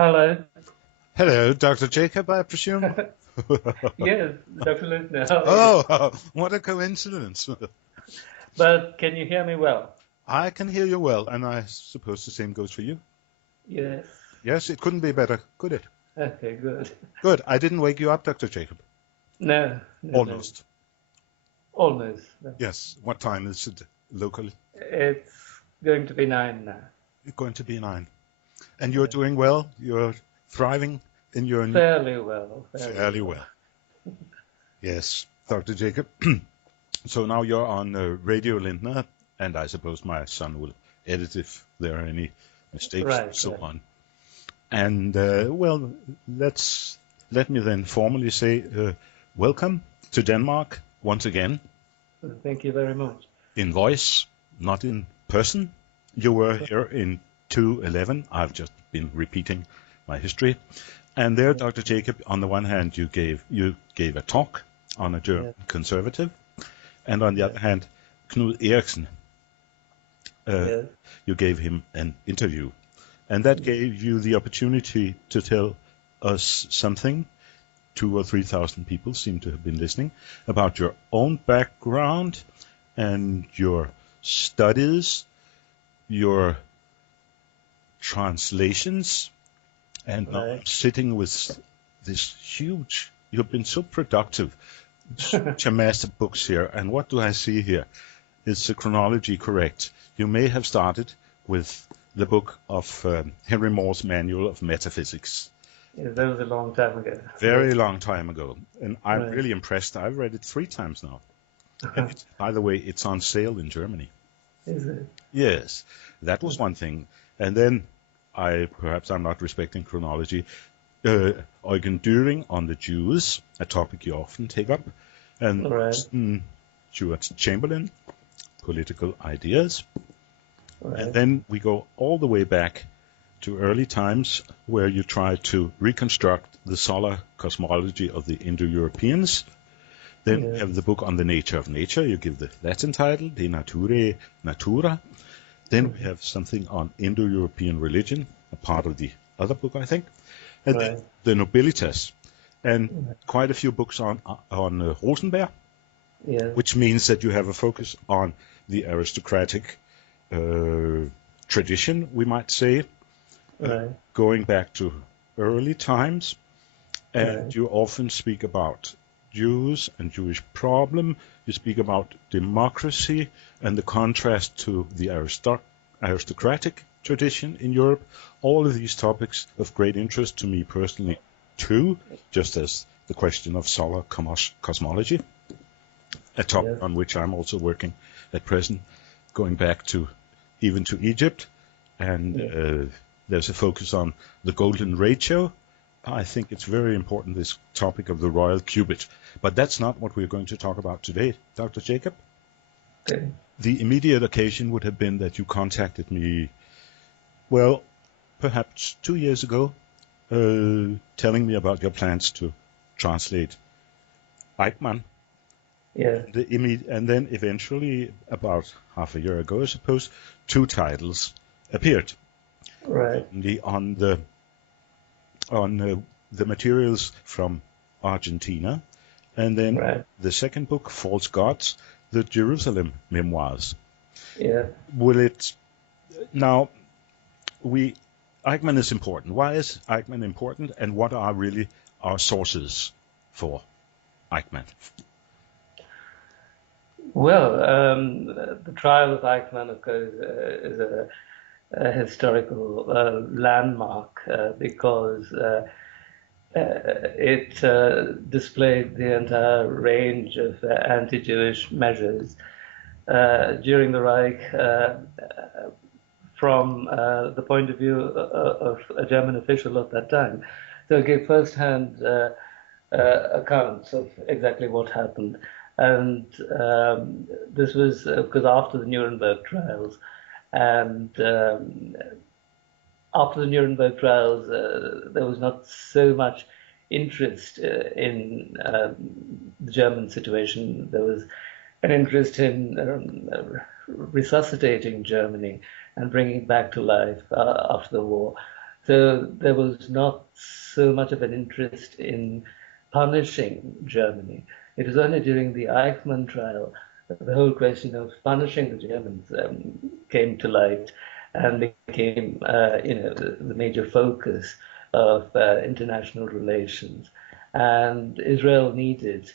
Hello. Hello, Dr. Jacob, I presume? Yes, Dr. Lindtner. Oh, what a coincidence. But can you hear me well? I can hear you well, and I suppose the same goes for you. Yes. Yes, it couldn't be better, could it? Okay, good. Good. I didn't wake you up, Dr. Jacob. No. Almost. No. Almost. No. Yes. What time is it locally? It's going to be 9 now. It's going to be 9. And you're doing well? You're thriving in your... Fairly well. Fairly well. Yes, Dr. Jacob. So now you're on Radio Lindtner, and I suppose my son will edit if there are any mistakes and so on. And, well, let me then formally say welcome to Denmark once again. Thank you very much. In voice, not in person. You were here in 2011. I've just been repeating my history. And there, Dr. Jacob, on the one hand, you gave a talk on a German conservative, and on the other hand, Knud Eriksen, you gave him an interview. And that gave you the opportunity to tell us something. 2,000 or 3,000 people seem to have been listening about your own background and your studies, your translations, and now I'm sitting with this huge, you've been so productive, such a mass of books here. And what do I see here? Is the chronology correct? You may have started with the book of Henry Moore's Manual of Metaphysics. Yeah, that was a long time ago. Very long time ago. And I'm really impressed. I've read it 3 times now. And by the way, it's on sale in Germany. Is it? Yes, that was one thing. And then perhaps I'm not respecting chronology. Eugen Düring on the Jews, a topic you often take up, and Stuart Chamberlain, political ideas. And then we go all the way back to early times where you try to reconstruct the solar cosmology of the Indo-Europeans. Then we have the book on the nature of nature. You give the Latin title, De Naturae Natura. Then we have something on Indo-European religion, a part of the other book, I think. And then the Nobilitas. And quite a few books on Rosenberg, which means that you have a focus on the aristocratic tradition, we might say, going back to early times. And you often speak about Jews and Jewish problem. You speak about democracy and the contrast to the aristocratic tradition in Europe. All of these topics of great interest to me personally too, just as the question of solar cosmology, a topic on which I'm also working at present, going back to even to Egypt. And there's a focus on the golden ratio. I think it's very important, this topic of the royal cubit. But that's not what we're going to talk about today, Dr. Jacob. Okay. The immediate occasion would have been that you contacted me, well, perhaps 2 years ago, telling me about your plans to translate Eichmann. Yeah. And then eventually, about half a year ago, I suppose, 2 titles appeared. Right. On the materials from Argentina, and then the second book, False Gods, the Jerusalem Memoirs. Yeah. Eichmann is important. Why is Eichmann important, and what are really our sources for Eichmann? Well, the trial of Eichmann, of course, is a historical landmark because it displayed the entire range of anti-Jewish measures during the Reich from the point of view of a German official at that time. So it gave first-hand accounts of exactly what happened. And this was, of course, after the Nuremberg trials. And after the Nuremberg trials, there was not so much interest in the German situation. There was an interest in resuscitating Germany and bringing it back to life after the war. So there was not so much of an interest in punishing Germany. It was only during the Eichmann trial that the whole question of punishing the Germans came to light and became, the major focus of international relations. And Israel needed,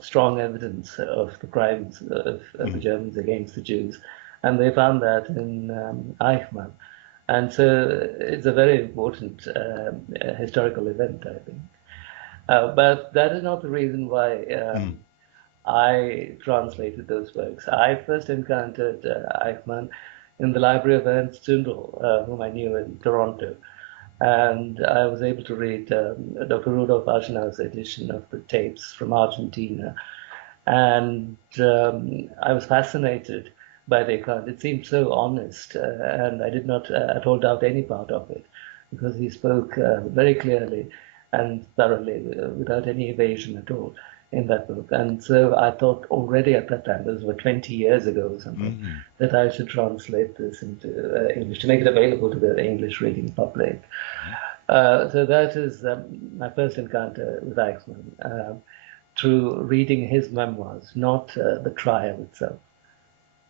strong evidence of the crimes of the Germans against the Jews. And they found that in Eichmann. And so it's a very important historical event, I think. But that is not the reason why I translated those works. I first encountered Eichmann in the library of Ernst Zündel, whom I knew in Toronto. And I was able to read Dr. Rudolf Aschenauer's edition of the tapes from Argentina. And I was fascinated by the account. It seemed so honest, and I did not at all doubt any part of it, because he spoke very clearly and thoroughly, without any evasion at all, in that book. And so I thought already at that time, those were 20 years ago or something, that I should translate this into English, to make it available to the English reading public. So that is my first encounter with Eichmann, through reading his memoirs, not the trial itself.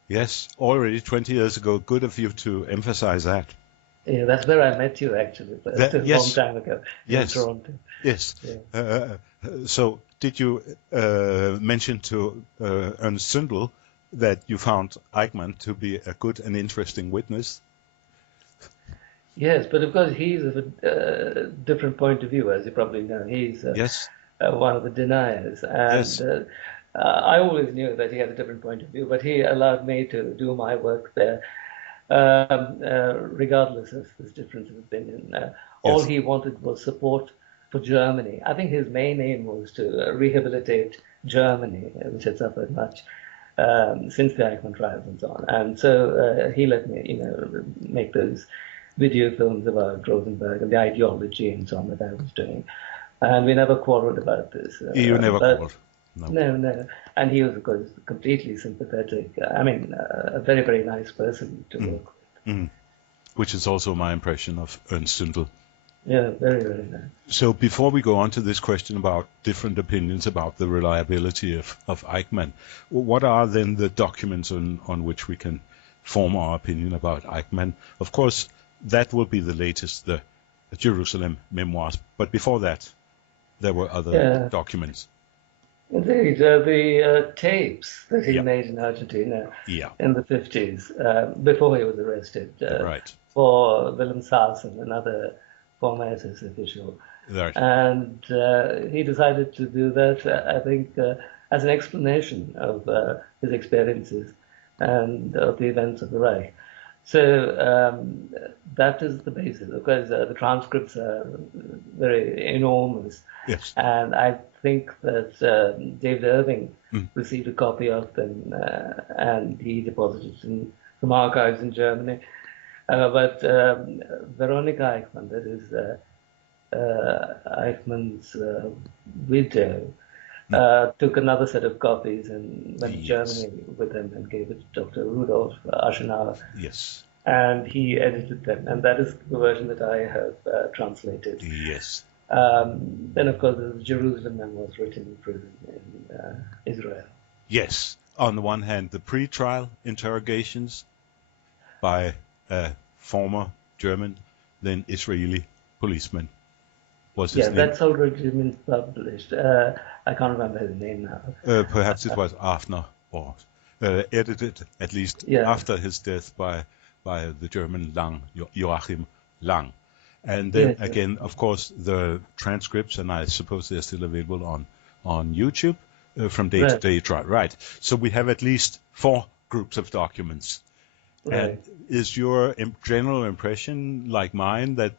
Yes, already 20 years ago. Good of you to emphasize that. Yeah, that's where I met you, actually, a long time ago in Toronto. Yes. Yeah. So did you mention to Ernst Zündel that you found Eichmann to be a good and interesting witness? Yes, but of course he's of a different point of view, as you probably know. He's one of the deniers. And I always knew that he had a different point of view, but he allowed me to do my work there, regardless of this difference of opinion. All he wanted was support for Germany. I think his main aim was to rehabilitate Germany, which had suffered much since the Eichmann trials and so on. And so he let me, make those video films about Rosenberg and the ideology and so on that I was doing. And we never quarreled about this. You never quarreled? No. And he was, of course, completely sympathetic. I mean, a very, very nice person to work with. Which is also my impression of Ernst Zündel. Yeah, very, very nice. So before we go on to this question about different opinions about the reliability of Eichmann, what are then the documents on which we can form our opinion about Eichmann? Of course, that will be the latest, the Jerusalem memoirs. But before that, there were other documents. Indeed, the tapes that he made in Argentina in the 50s, before he was arrested, for Wilhelmshaven, another former SS official. Right. And he decided to do that, I think, as an explanation of his experiences and of the events of the Reich. So that is the basis. Of course, the transcripts are very enormous. Yes. And I think that David Irving received a copy of them and he deposited it in some archives in Germany. But Veronica Eichmann, that is Eichmann's widow, took another set of copies and went to Germany with them and gave it to Dr. Rudolf Aschenauer. Yes. And he edited them, and that is the version that I have translated. Yes. Then, of course, the Jerusalem memoirs written in prison in Israel. Yes. On the one hand, the pre-trial interrogations by a former German, then Israeli policeman. Was his name? That's already been published. I can't remember his name now. Perhaps it was Afner, or edited at least after his death by the German Lang, Joachim Lang. And then again, of course, the transcripts, and I suppose they're still available on YouTube from day to day trial. Right. So we have at least 4 groups of documents. Right. And is your general impression, like mine, that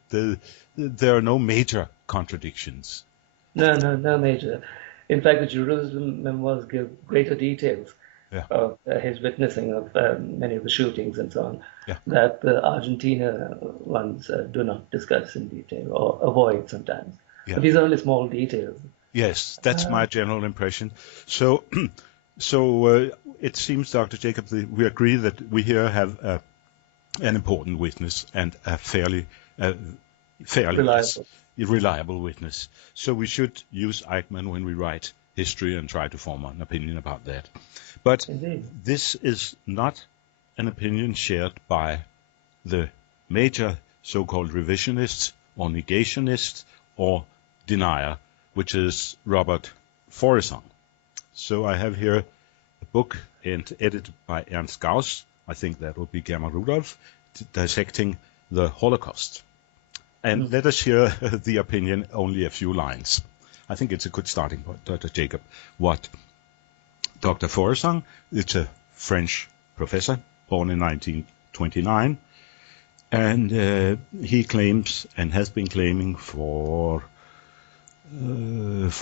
there are no major contradictions? No major. In fact, the Jerusalem memoirs give greater details of his witnessing of many of the shootings and so on, that the Argentina ones do not discuss in detail or avoid sometimes. But these are only small details. Yes, that's my general impression. So it seems, Dr. Jacob, we agree that we here have an important witness and a fairly fairly reliable witness. So we should use Eichmann when we write history and try to form an opinion about that. But Indeed. This is not an opinion shared by the major so-called revisionists or negationists or denier, which is Robert Faurisson. So I have here a book edited by Ernst Gauss, I think that will be Germa Rudolph, dissecting the Holocaust. And let us hear the opinion, only a few lines. I think it's a good starting point, Dr. Jacob. What Dr. Faurisson, it's a French professor, born in 1929, and he claims and has been claiming for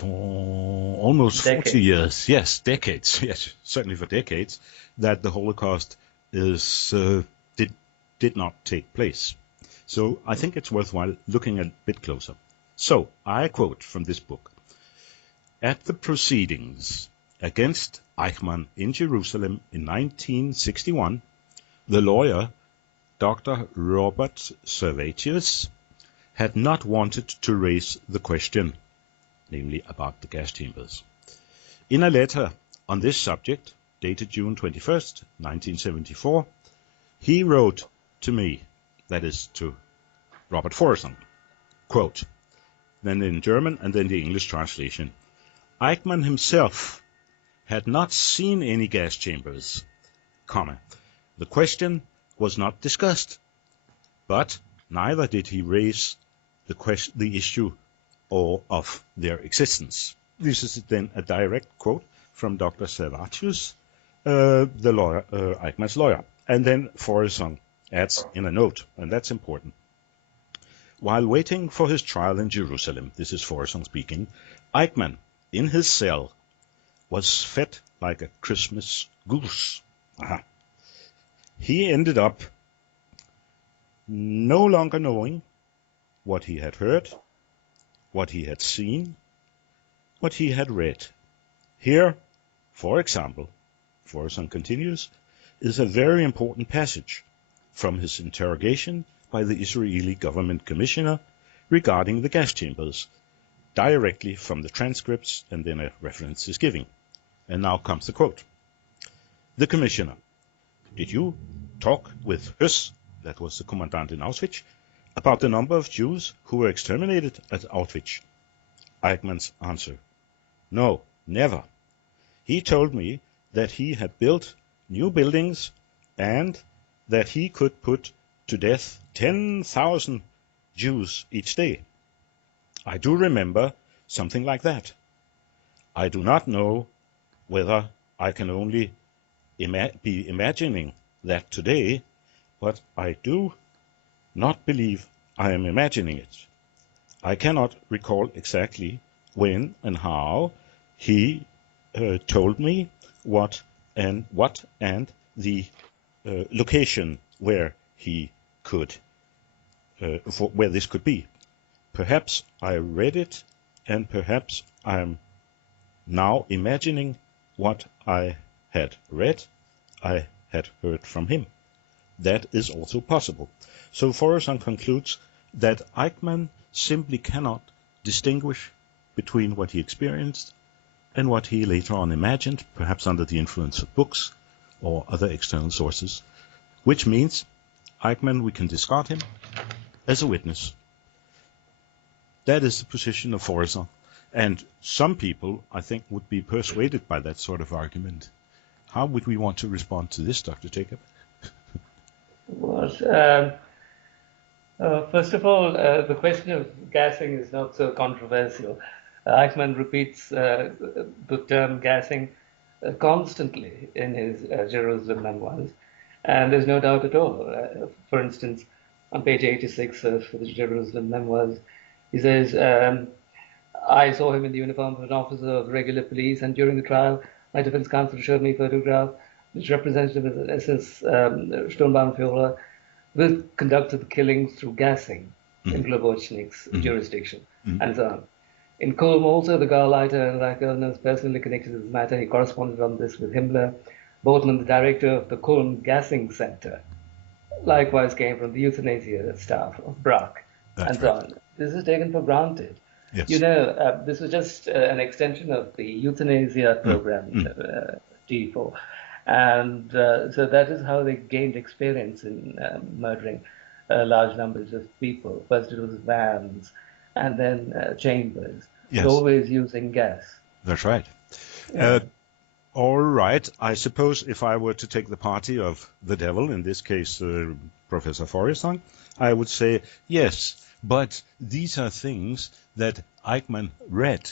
almost 40 years, yes, decades, yes, certainly for decades, that the Holocaust did not take place. So I think it's worthwhile looking a bit closer. So I quote from this book. At the proceedings against Eichmann in Jerusalem in 1961, the lawyer, Dr. Robert Servatius, had not wanted to raise the question, namely about the gas chambers. In a letter on this subject, dated June 21st, 1974, he wrote to me, that is to Robert Faurisson, quote, then in German and then the English translation, Eichmann himself had not seen any gas chambers, comma. The question was not discussed, but neither did he raise the issue or of their existence. This is then a direct quote from Dr. Servatius, the lawyer, Eichmann's lawyer. And then Faurisson adds in a note, and that's important. While waiting for his trial in Jerusalem, this is Faurisson speaking, Eichmann, in his cell, was fed like a Christmas goose. Aha. He ended up no longer knowing what he had heard, what he had seen, what he had read. Here, for example, Faurisson continues, is a very important passage from his interrogation by the Israeli government commissioner regarding the gas chambers, directly from the transcripts, and then a reference is given. And now comes the quote. The commissioner, did you talk with Höss, that was the commandant in Auschwitz, about the number of Jews who were exterminated at Auschwitz? Eichmann's answer, no, never. He told me that he had built new buildings and that he could put to death 10,000 Jews each day. I do remember something like that. I do not know whether I can only be imagining that today, but I do not believe I am imagining it. I cannot recall exactly when and how he told me what and the location where he could, where this could be. Perhaps I read it, and perhaps I am now imagining what I had read, I had heard from him. That is also possible. So Faurisson concludes that Eichmann simply cannot distinguish between what he experienced and what he later on imagined, perhaps under the influence of books or other external sources, which means Eichmann, we can discard him as a witness. That is the position of Faurisson. And some people, I think, would be persuaded by that sort of argument. How would we want to respond to this, Dr. Jacob? Well, first of all, the question of gassing is not so controversial. Eichmann repeats the term gassing constantly in his Jerusalem memoirs, and there's no doubt at all. For instance, on page 86 of the Jerusalem memoirs, he says, I saw him in the uniform of an officer of regular police, and during the trial, my defense counsel showed me a photograph which represented him as SS Sturmbannführer, who conducted the killings through gassing in Globotchnik's jurisdiction, and so on. In Kulm also, the Gauleiter and Reichel personally connected to this matter. He corresponded on this with Himmler. Bortmann, the director of the Kulm Gassing Center, likewise came from the euthanasia staff of Brack. and so on. This is taken for granted. Yes. This was just an extension of the euthanasia program, T4. And so that is how they gained experience in murdering large numbers of people. First it was vans, and then chambers. Yes. Always using gas. That's right. Yeah. All right. I suppose if I were to take the party of the devil, in this case Professor Forrestal, I would say yes, but these are things that Eichmann read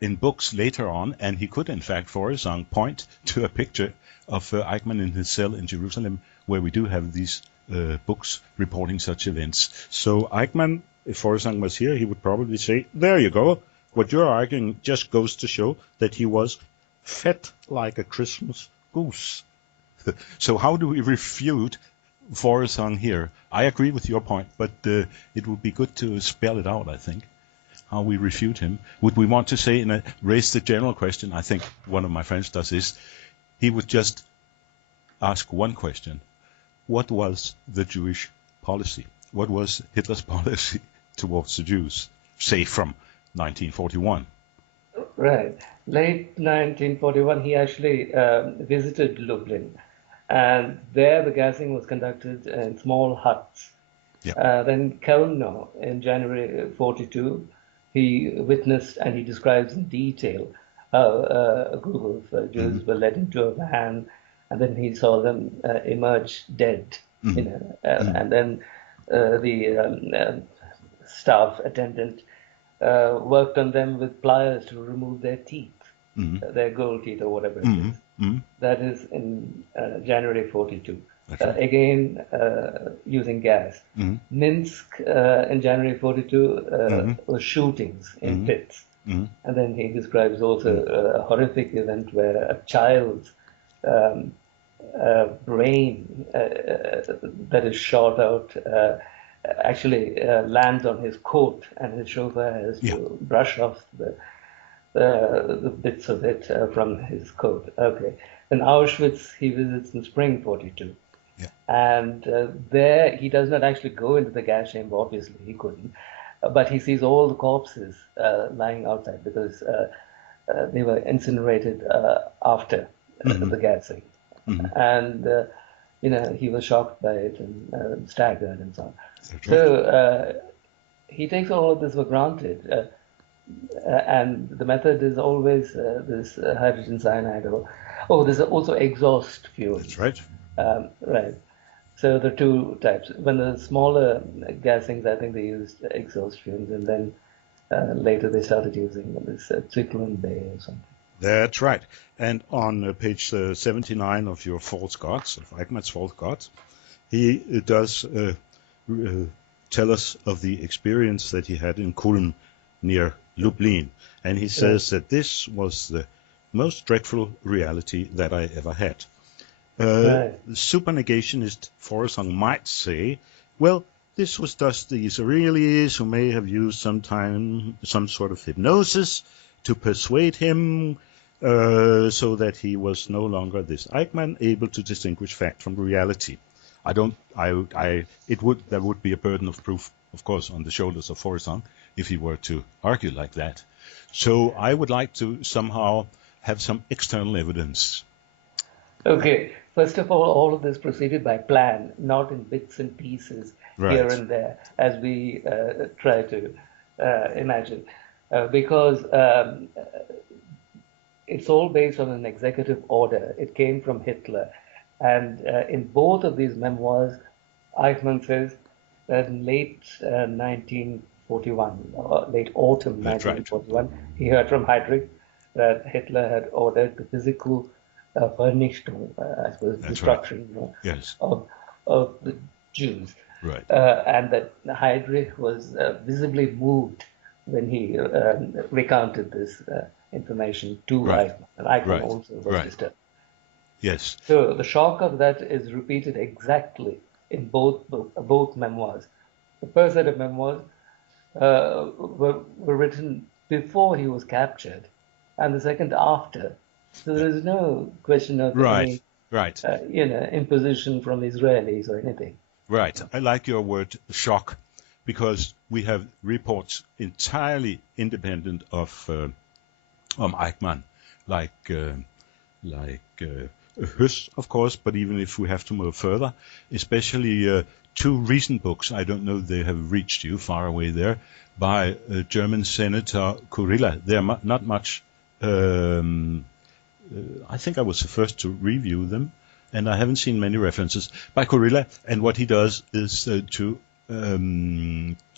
in books later on, and he could, in fact, Forrestal, point to a picture of Eichmann in his cell in Jerusalem, where we do have these books reporting such events. So Eichmann, if Forrestal was here, he would probably say, there you go. What you're arguing just goes to show that he was fed like a Christmas goose. So how do we refute Forrestal here? I agree with your point, but it would be good to spell it out, I think, how we refute him. Would we want to say, raise the general question, I think one of my friends does this, he would just ask one question. What was the Jewish policy? What was Hitler's policy towards the Jews, say from 1941? Right. Late 1941, he actually visited Lublin, and there the gassing was conducted in small huts. Yeah. Then Kelno, in January 42, he witnessed and he describes in detail how a group of Jews were led into a van, and then he saw them emerge dead. And then the staff attendant worked on them with pliers to remove their teeth, their gold teeth or whatever it is. That is in January 42. Again, using gas. Minsk in January 42 was shootings in pits. And then he describes also a horrific event where a child's brain that is shot out actually lands on his coat, and his chauffeur has to brush off the bits of it from his coat. Okay. In Auschwitz, he visits in spring 42. Yeah. And there, he does not actually go into the gas chamber, obviously, he couldn't. But he sees all the corpses lying outside because they were incinerated after the gassing. And, he was shocked by it and staggered and so on. So he takes all of this for granted. And the method is always this hydrogen cyanide. There's also exhaust fuels. That's right. Right. So there are two types. When the smaller gassings, I think they used exhaust fumes, and then later they started using this Zyklon Bay or something. That's right. And on page 79 of your false gods, of Eichmann's false gods, he does tell us of the experience that he had in Kulm near Lublin. And he says that this was the most dreadful reality that I ever had. The supernegationist Forrestal might say, well, this was just the Israelis who may have used some sort of hypnosis to persuade him so that he was no longer this Eichmann, able to distinguish fact from reality. There would be a burden of proof, of course, on the shoulders of Forrestal if he were to argue like that. So I would like to somehow have some external evidence. Okay. First of all of this proceeded by plan, not in bits and pieces here and there, as we try to imagine. Because it's all based on an executive order. It came from Hitler. And in both of these memoirs, Eichmann says that in late 1941, or late autumn 1941, he heard from Heydrich that Hitler had ordered the physical Vernichtung, I suppose, destruction of the Jews. Right. And that Heydrich was visibly moved when he recounted this information to Eichmann. And Eichmann also was disturbed. Yes. So the shock of that is repeated exactly in both memoirs. The first set of memoirs were written before he was captured, and the second after. So there is no question of any imposition from Israelis or anything. Right. I like your word shock, because we have reports entirely independent of Eichmann, like Höss, of course, but even if we have to move further, especially two recent books, I don't know if they have reached you far away there, by German Senator Kurilla. They're not much, I think I was the first to review them, and I haven't seen many references by Kurilla, and what he does is to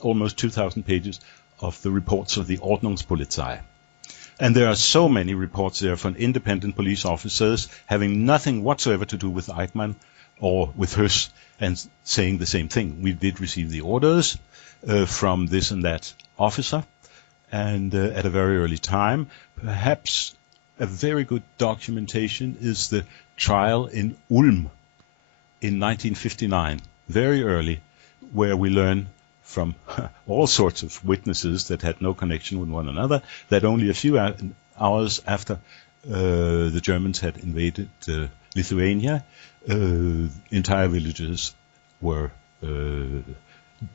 almost 2,000 pages of the reports of the Ordnungspolizei. And there are so many reports there from independent police officers having nothing whatsoever to do with Eichmann or with Höss, and saying the same thing. We did receive the orders from this and that officer, and at a very early time. Perhaps a very good documentation is the trial in Ulm in 1959, very early, where we learn from all sorts of witnesses that had no connection with one another, that only a few hours after the Germans had invaded Lithuania, entire villages were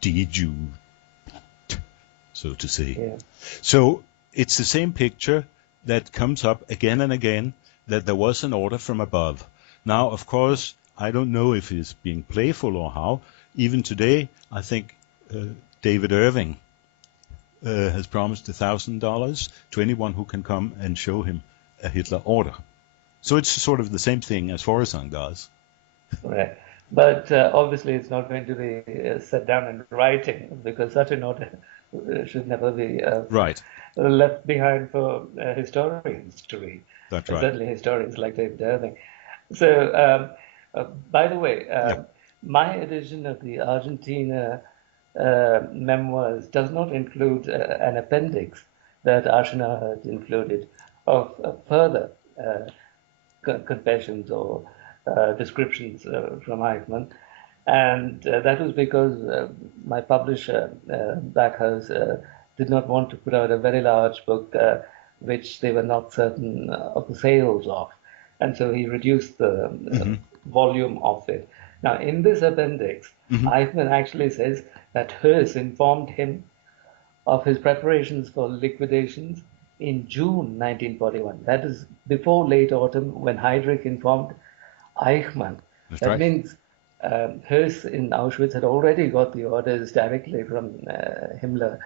de-Jewed, so to say. Yeah. So it's the same picture that comes up again and again, that there was an order from above. Now, of course, I don't know if it's being playful or how. Even today, I think David Irving has promised $1,000 to anyone who can come and show him a Hitler order. So it's sort of the same thing as Forresang does. Right. But obviously it's not going to be set down in writing, because such an order should never be left behind for historians to read. That's right. Certainly historians like David Irving. So, by the way, my edition of the Argentina memoirs does not include an appendix that Aschenauer had included of further confessions or descriptions from Eichmann, and that was because my publisher, Backhouse, did not want to put out a very large book which they were not certain of the sales of, and so he reduced the volume of it. Now, in this appendix, Eichmann actually says that Höss informed him of his preparations for liquidations in June 1941. That is before late autumn, when Heydrich informed Eichmann. That's that right. means Höss in Auschwitz had already got the orders directly from Himmler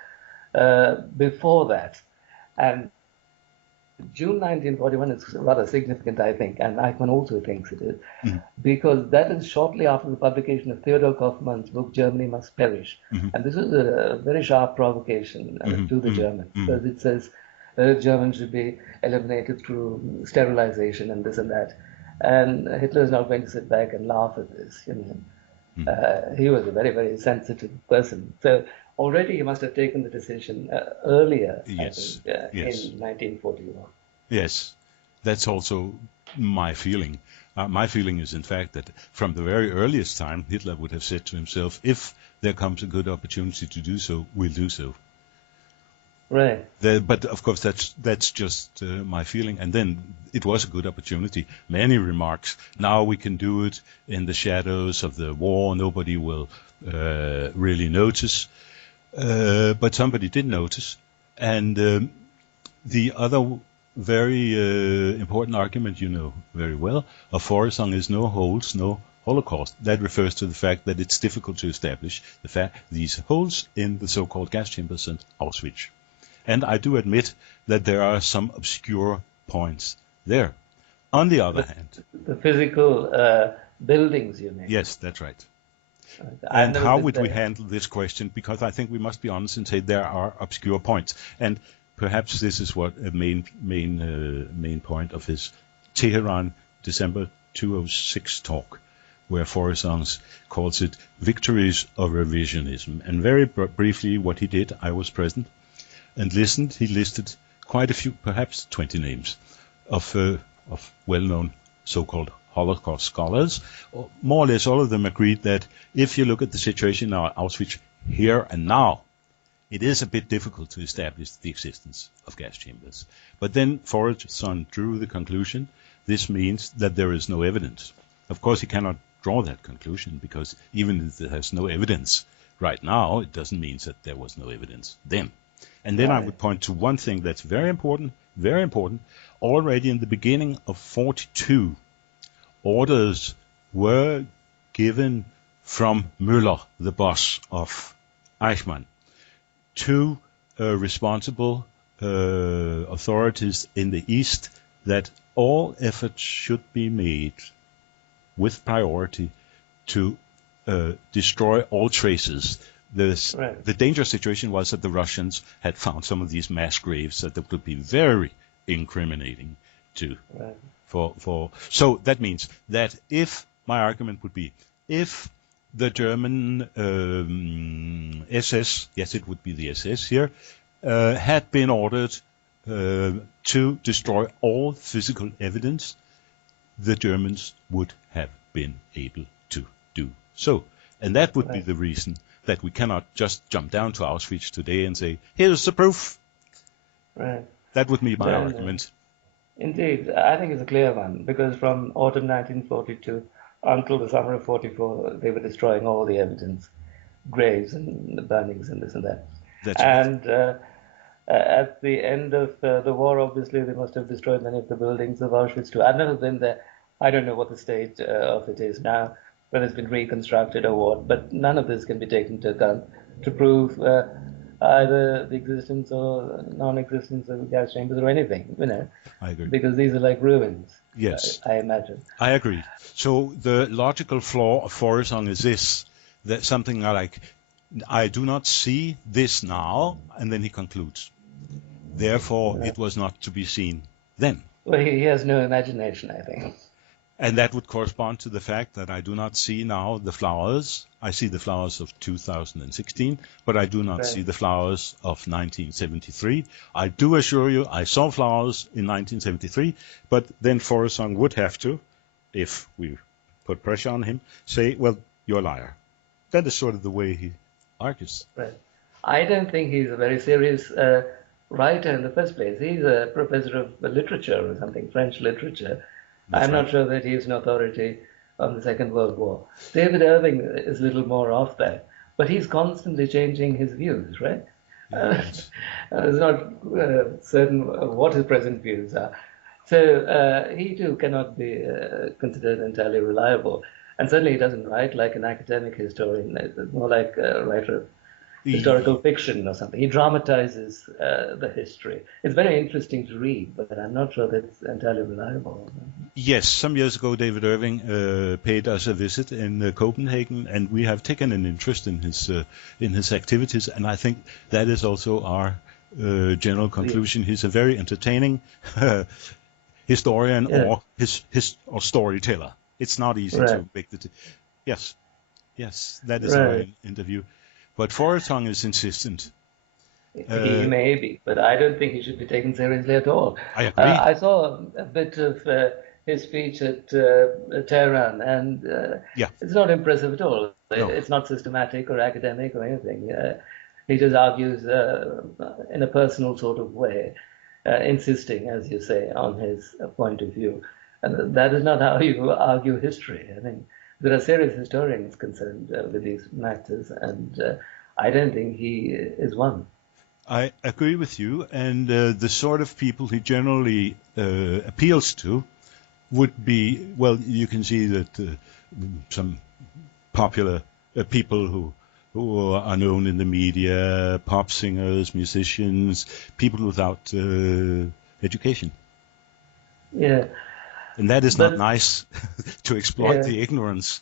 before that. And June 1941 is rather significant, I think, and Eichmann also thinks it is, because that is shortly after the publication of Theodor Kaufmann's book, Germany Must Perish. And this is a very sharp provocation to the Germans, because it says Germans should be eliminated through sterilization and this and that. And Hitler is not going to sit back and laugh at this. He was a very, very sensitive person. So already he must have taken the decision earlier, yes. I think, in 1941. Yes, that's also my feeling. My feeling is, in fact, that from the very earliest time, Hitler would have said to himself, if there comes a good opportunity to do so, we'll do so. Right. But of course, that's just my feeling. And then it was a good opportunity. Many remarks. Now we can do it in the shadows of the war. Nobody will really notice. But somebody did notice. And the other very important argument, you know very well, of Forresang is no holes, no Holocaust. That refers to the fact that it's difficult to establish these holes in the so-called gas chambers and Auschwitz. And I do admit that there are some obscure points there. On the other hand... The physical buildings, you mean? Yes, that's right. And how would we handle this question? Because I think we must be honest and say there are obscure points. And perhaps this is what a main point of his Tehran December 2006 talk, where Forresang calls it Victories of Revisionism. And very briefly what he did, I was present and listened. He listed quite a few, perhaps 20 names of well-known so-called Holocaust scholars. More or less all of them agreed that if you look at the situation in Auschwitz here and now, it is a bit difficult to establish the existence of gas chambers. But then Forresang drew the conclusion, this means that there is no evidence. Of course, he cannot draw that conclusion, because even if there is no evidence, right now, it doesn't mean that there was no evidence then. And then I would point to one thing that's very important, very important. Already in the beginning of 42, orders were given from Müller, the boss of Eichmann, to responsible authorities in the East that all efforts should be made with priority to destroy all traces. The dangerous situation was that the Russians had found some of these mass graves that would be very incriminating so that means that if my argument would be, if the German SS, yes, it would be the SS here, had been ordered to destroy all physical evidence, the Germans would have been able to do so. And that would be the reason that we cannot just jump down to Auschwitz today and say, here's the proof. Right. That would be my argument. Indeed, I think it's a clear one, because from autumn 1942 until the summer of 44, they were destroying all the evidence, graves and burnings and this and that. That's and at the end of the war, obviously, they must have destroyed many of the buildings of Auschwitz too. I've never been there. I don't know what the state of it is now, whether it's been reconstructed or what, but none of this can be taken into account to prove either the existence or non-existence of gas chambers or anything, I agree. Because these are like ruins. Yes. I imagine. I agree. So the logical flaw of Forresong is this, that something like, I do not see this now, and then he concludes. Therefore, it was not to be seen then. Well, he has no imagination, I think. And that would correspond to the fact that I do not see now the flowers. I see the flowers of 2016, but I do not see the flowers of 1973. I do assure you I saw flowers in 1973, but then Forresong would have to, if we put pressure on him, say, well, you're a liar. That is sort of the way he argues. Right. I don't think he's a very serious writer in the first place. He's a professor of literature or something, French literature. I'm not sure that he's an authority on the Second World War. David Irving is a little more off that, but he's constantly changing his views, right? Yes. It's not certain what his present views are. So he too cannot be considered entirely reliable. And certainly he doesn't write like an academic historian. It's more like a writer of historical fiction or something. He dramatizes the history. It's very interesting to read, but I'm not sure that it's entirely reliable. Yes, some years ago David Irving paid us a visit in Copenhagen, and we have taken an interest in his activities, and I think that is also our general conclusion. He's a very entertaining historian or or storyteller. It's not easy to make the yes, that is our interview. But Forresong is insistent. He may be, but I don't think he should be taken seriously at all. I agree. I saw a bit of his speech at Tehran, and it's not impressive at all. No. It's not systematic or academic or anything. He just argues in a personal sort of way, insisting, as you say, on his point of view. And that is not how you argue history. I mean, there are serious historians concerned with these matters, and I don't think he is one. I agree with you, and the sort of people he generally appeals to would be, well, you can see that some popular people who are known in the media, pop singers, musicians, people without education. Yeah. And that is not nice to exploit the ignorance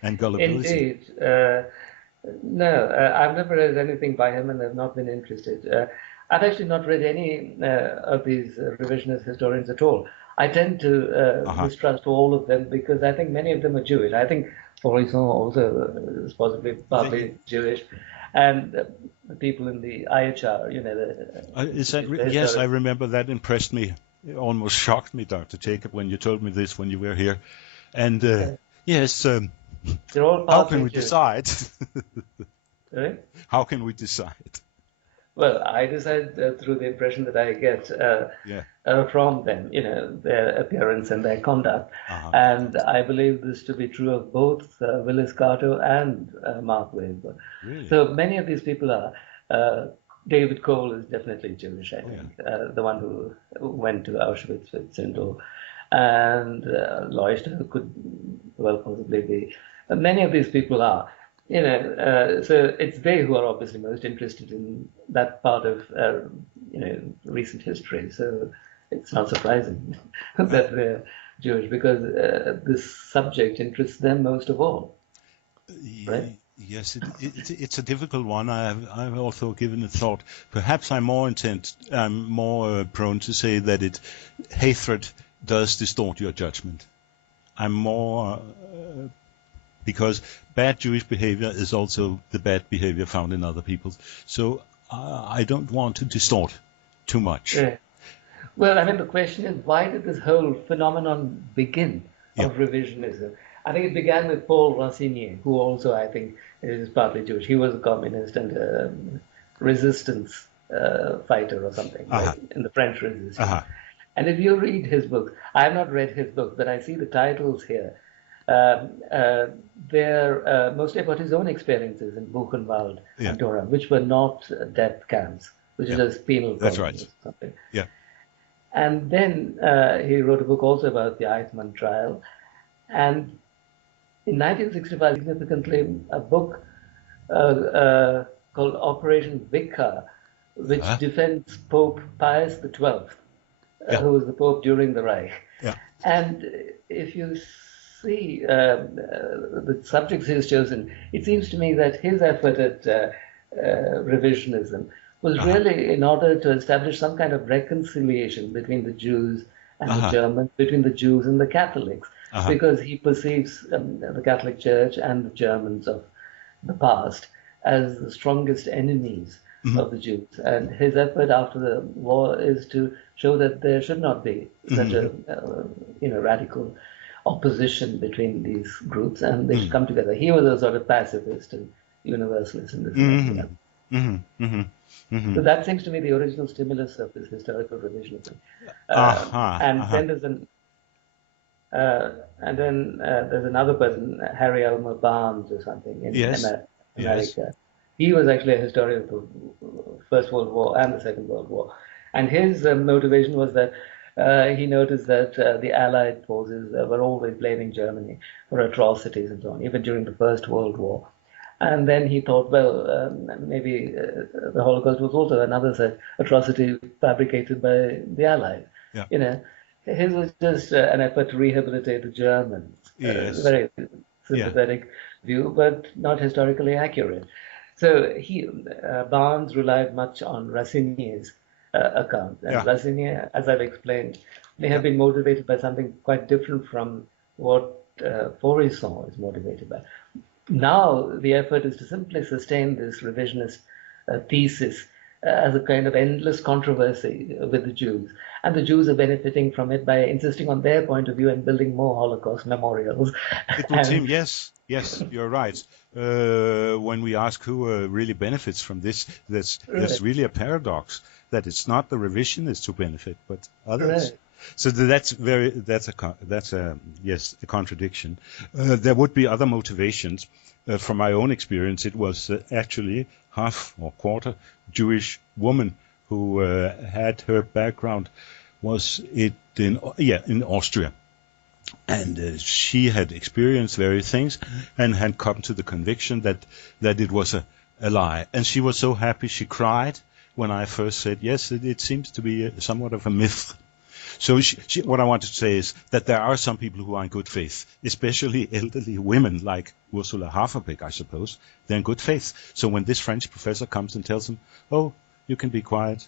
and gullibility. Indeed. No, I've never read anything by him and I've not been interested. I've actually not read any of these revisionist historians at all. I tend to mistrust all of them because I think many of them are Jewish. I think Forresong also is possibly partly Jewish. And the people in the IHR, yes, I remember that impressed me. It almost shocked me, Dr. Jacob, when you told me this when you were here. And yes, how can we decide? Sorry? How can we decide? Well, I decide through the impression that I get from them, their appearance and their conduct. And I believe this to be true of both Willis Carto and Mark Weber. Really? So many of these people are. David Cole is definitely Jewish, I think, the one who went to Auschwitz with Sindel. And Leuchter could well possibly be. Many of these people are. So it's they who are obviously most interested in that part of, recent history. So it's not surprising that they're Jewish, because this subject interests them most of all. Right? Yes, it's a difficult one. I've also given it thought. Perhaps I'm more prone to say that hatred does distort your judgment. I'm more because bad Jewish behavior is also the bad behavior found in other people. So I don't want to distort too much. Yeah. Well, I mean, the question is, why did this whole phenomenon begin of revisionism? I think it began with Paul Racinier, who also, I think, is partly Jewish. He was a communist and a resistance fighter or something, right, in the French Resistance. And if you read his book, I have not read his book, but I see the titles here. They're mostly about his own experiences in Buchenwald and Dora, which were not death camps, which is just penal colonies. That's right. Or something. Yeah. And then he wrote a book also about the Eichmann trial. And in 1965, significantly, a book called Operation Vicar, which defends Pope Pius XII, who was the Pope during the Reich. Yeah. And if you see the subjects he's chosen, it seems to me that his effort at revisionism was really in order to establish some kind of reconciliation between the Jews and the Germans, between the Jews and the Catholics, because he perceives the Catholic Church and the Germans of the past as the strongest enemies of the Jews. And his effort after the war is to show that there should not be such a radical opposition between these groups, and they should come together. He was a sort of pacifist and universalist in this way. So that seems to me the original stimulus of this historical revisionism. There's another person, Harry Elmer Barnes or something in America. Yes. He was actually a historian of the First World War and the Second World War. And his motivation was that he noticed that the Allied forces were always blaming Germany for atrocities and so on, even during the First World War. And then he thought, well, maybe the Holocaust was also another such atrocity fabricated by the Allies. Yeah. His was just an effort to rehabilitate the Germans. Yes. Very sympathetic view, but not historically accurate. So Barnes relied much on Racinier's account. And Racinier, as I've explained, may have been motivated by something quite different from what Faurisson is motivated by. Now the effort is to simply sustain this revisionist thesis as a kind of endless controversy with the Jews. And the Jews are benefiting from it by insisting on their point of view and building more Holocaust memorials. It would seem, yes, you're right. When we ask who really benefits from this, there's really a paradox that it's not the revisionists who benefit, but others. Right. So that's a contradiction. There would be other motivations. From my own experience, it was actually half or quarter Jewish woman who had her background was in Austria, and she had experienced various things and had come to the conviction that it was a lie, and she was so happy she cried when I first said yes, it seems to be somewhat of a myth. So what I want to say is that there are some people who are in good faith, especially elderly women like Ursula Haferbeck, I suppose. They're in good faith. So when this French professor comes and tells them, oh, you can be quiet,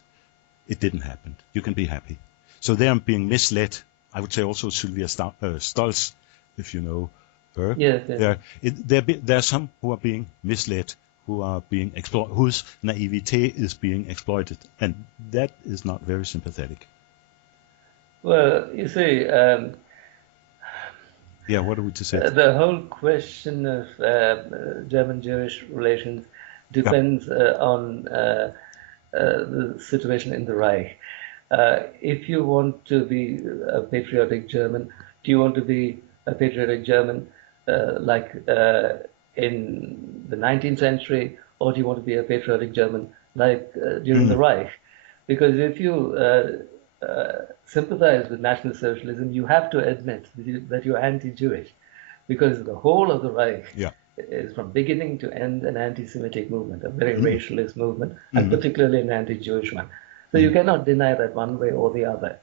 it didn't happen. You can be happy. So they are being misled. I would say also Sylvia Stolz, if you know her. Yes. There are some who are being misled, who are being exploited, whose naivete is being exploited. And that is not very sympathetic. Well, you see, what are we to say? The whole question of German-Jewish relations depends on the situation in the Reich. If you want to be a patriotic German, do you want to be a patriotic German like in the 19th century, or do you want to be a patriotic German like during the Reich? Because if you sympathize with National Socialism, you have to admit that you're anti-Jewish, because the whole of the Reich is from beginning to end an anti-Semitic movement, a very racialist movement, and particularly an anti-Jewish one. So you cannot deny that one way or the other.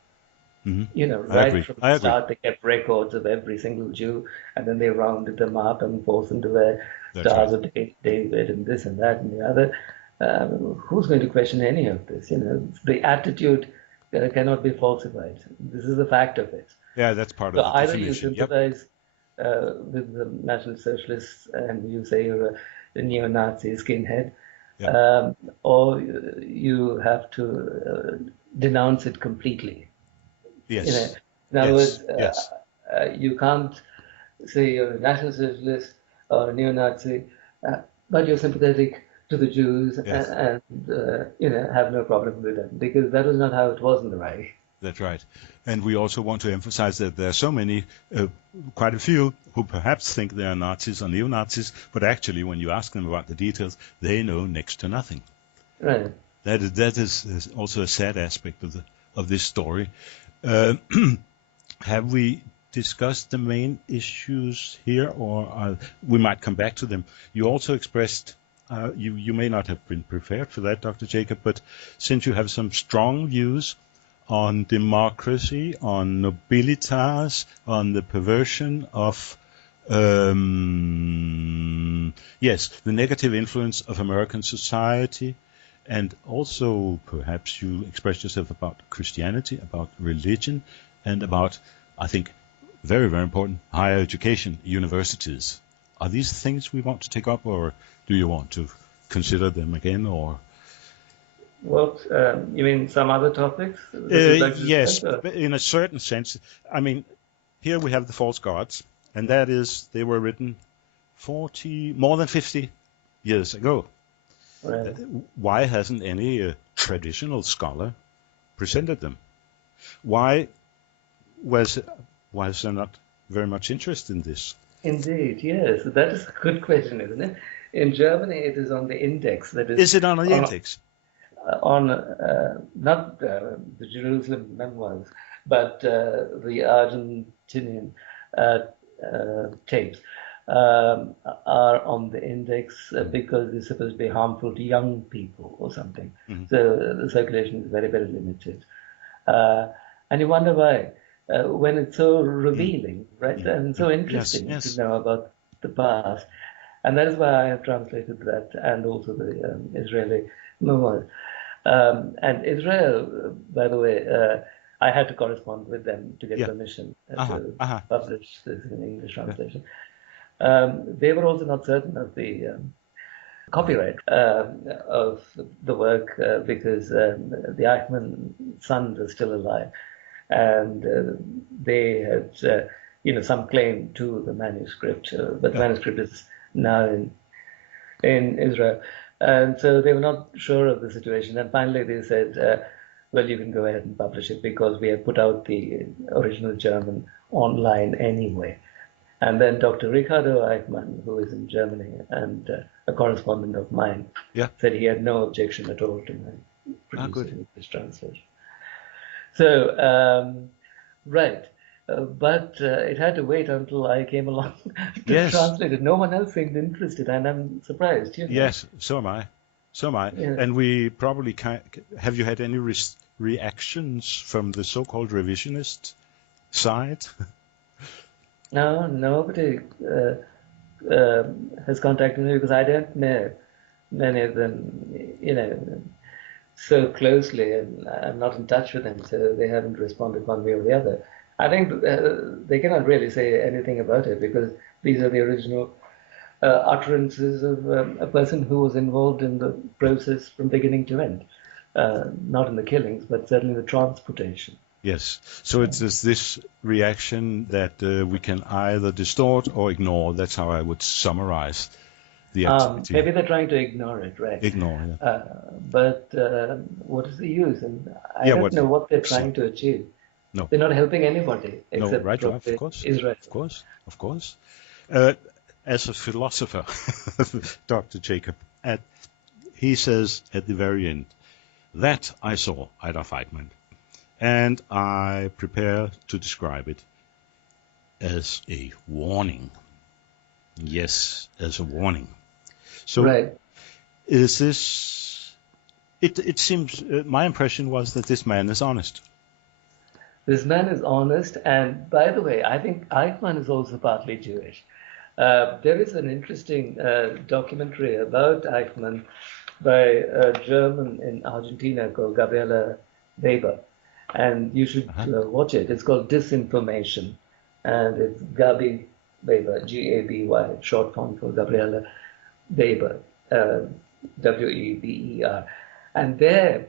You know, right from the start, they kept records of every single Jew, and then they rounded them up and forced them to wear stars of David and this and that and the other. Who's going to question any of this? You know, the attitude cannot be falsified. This is a fact of it. Yeah, that's part so of the either definition. You sympathize with the National Socialists and you say you're a neo-Nazi skinhead, or you have to denounce it completely. Yes. You know, in other words, you can't say you're a National Socialist or a neo-Nazi, but you're sympathetic to the Jews and you know, have no problem with them, because that was not how it was in the Reich. That's right. And we also want to emphasize that there are so many, quite a few, who perhaps think they are Nazis or neo-Nazis, but actually when you ask them about the details, they know next to nothing. Right. That is also a sad aspect of this story. Have we discussed the main issues here, or we might come back to them? You also expressed, you may not have been prepared for that, Dr. Jacob, but since you have some strong views on democracy, on nobilitas, on the perversion of, the negative influence of American society, and also perhaps you expressed yourself about Christianity, about religion, and about, I think, very, very important, higher education, universities. Are these things we want to take up, or do you want to consider them again, or? What, you mean some other topics? Yes, in a certain sense. I mean, here we have the false gods, and that is, they were written more than 50 years ago. Right. Why hasn't any traditional scholar presented them? Why was there not very much interest in this? Indeed, yes. That is a good question, isn't it? In Germany, it is on the index. Is it on the index? On not the Jerusalem memoirs, but the Argentinian tapes are on the index because they're supposed to be harmful to young people or something. Mm-hmm. So the circulation is very, very limited. And you wonder why, when it's so revealing, right, and so interesting to know about the past. And that is why I have translated that, and also the Israeli memoirs. And Israel, by the way, I had to correspond with them to get permission to publish this in English translation. They were also not certain of the copyright of the work because the Eichmann sons are still alive, and they had, some claim to the manuscript, but the manuscript is now in Israel. And so they were not sure of the situation. And finally they said, well, you can go ahead and publish it because we have put out the original German online anyway. And then Dr. Ricardo Eichmann, who is in Germany and a correspondent of mine, said he had no objection at all to my producing this translation. So, right. But it had to wait until I came along to translate it. No one else seemed interested, and I'm surprised. Yes, so am I. Yeah. And we probably can't. Have you had any reactions from the so-called revisionist side? No, nobody has contacted me because I don't know many of them, so closely, and I'm not in touch with them, so they haven't responded one way or the other. I think they cannot really say anything about it because these are the original utterances of a person who was involved in the process from beginning to end. Not in the killings, but certainly the transportation. Yes. So it's this reaction that we can either distort or ignore. That's how I would summarize the activity. Maybe they're trying to ignore it, right? Ignore, yeah. But what is the use? And I don't know what they're trying to achieve. No. They're not helping anybody except right, probably of course. Israel. Of course. As a philosopher, Dr. Jacob, he says at the very end, that I saw Adolf Eichmann, and I prepare to describe it as a warning. Yes, as a warning. So, right. Is this? It seems. My impression was that this man is honest. This man is honest, and by the way, I think Eichmann is also partly Jewish. There is an interesting documentary about Eichmann by a German in Argentina called Gabriela Weber, and you should watch it. It's called Disinformation, and it's Gabi Weber, G-A-B-Y, short form for Gabriela Weber, W-E-B-E-R. And there